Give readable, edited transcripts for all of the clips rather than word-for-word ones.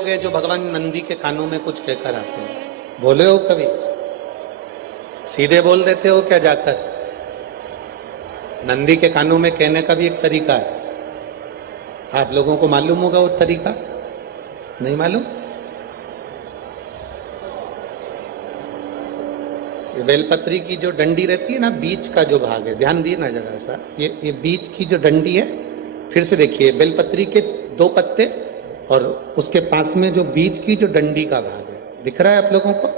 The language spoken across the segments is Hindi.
जो भगवान नंदी के कानों में कुछ कहकर आते हैं, बोले हो कभी? सीधे बोल देते हो क्या जाकर? नंदी के कानों में कहने का भी एक तरीका है। आप लोगों को मालूम होगा वो तरीका? नहीं मालूम? ये बेलपत्री की जो डंडी रहती है ना, बीच का जो भाग है, ध्यान दिए ना जरा सा, ये बीच की जो डंडी है, फिर से देखिए, बेलपत्री के 2 पत्ते और उसके पास में जो बीच की जो डंडी का भाग है, दिख रहा है आप लोगों को?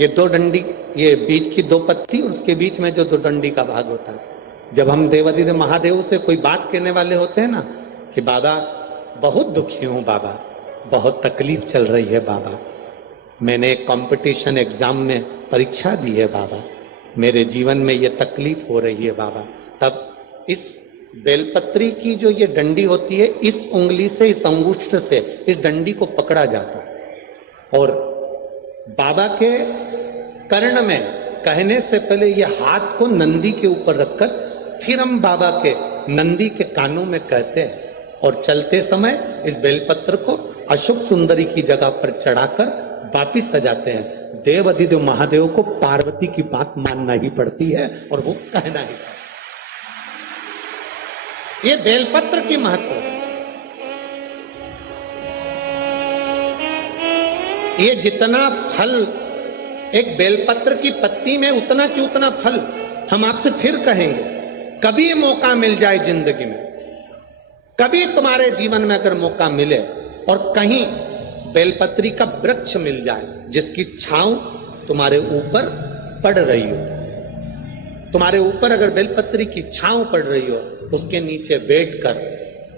ये 2 डंडी, ये बीच की 2 पत्ती और उसके बीच में जो 2 डंडी का भाग होता है। जब हम देवाधिदेव महादेव से कोई बात कहने वाले होते हैं ना कि बाबा बहुत दुखी हूं, बाबा बहुत तकलीफ चल रही है, बाबा मैंने एक कंपटीशन एग्जाम में परीक्षा दी है, बाबा मेरे जीवन में ये तकलीफ हो रही है, बाबा, तब इस बेलपत्री की जो ये डंडी होती है, इस उंगली से, इस अंगुष्ठ से इस डंडी को पकड़ा जाता है और बाबा के कर्ण में कहने से पहले ये हाथ को नंदी के ऊपर रखकर फिर हम बाबा के नंदी के कानों में कहते हैं और चलते समय इस बेलपत्र को अशोक सुंदरी की जगह पर चढ़ाकर वापिस सजाते हैं। देवाधिदेव महादेव को पार्वती की बात मानना ही पड़ती है और वो कहना ही पड़ता है। ये बेलपत्र की महत्व है। ये जितना फल एक बेलपत्र की पत्ती में, उतना की उतना फल। हम आपसे फिर कहेंगे, कभी मौका मिल जाए जिंदगी में, कभी तुम्हारे जीवन में अगर मौका मिले और कहीं बेलपत्री का वृक्ष मिल जाए जिसकी छांव तुम्हारे ऊपर पड़ रही हो, तुम्हारे ऊपर अगर बेलपत्री की छांव पड़ रही हो, उसके नीचे बैठकर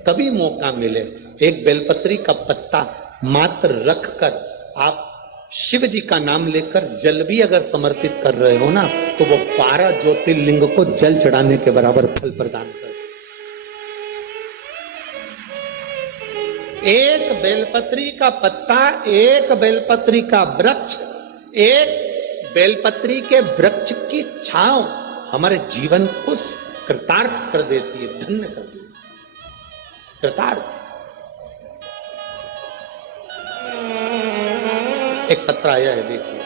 कभी मौका मिले, एक बेलपत्री का पत्ता मात्र रखकर आप शिव जी का नाम लेकर जल भी अगर समर्पित कर रहे हो ना, तो वो 12 ज्योतिर्लिंग को जल चढ़ाने के बराबर फल प्रदान कर। एक बेलपत्री का पत्ता, एक बेलपत्री का वृक्ष, एक बेलपत्री के वृक्ष की छांव हमारे जीवन को कृतार्थ कर देती है, धन्य कर देती है, कृतार्थ। एक पत्र आया है, देखिए।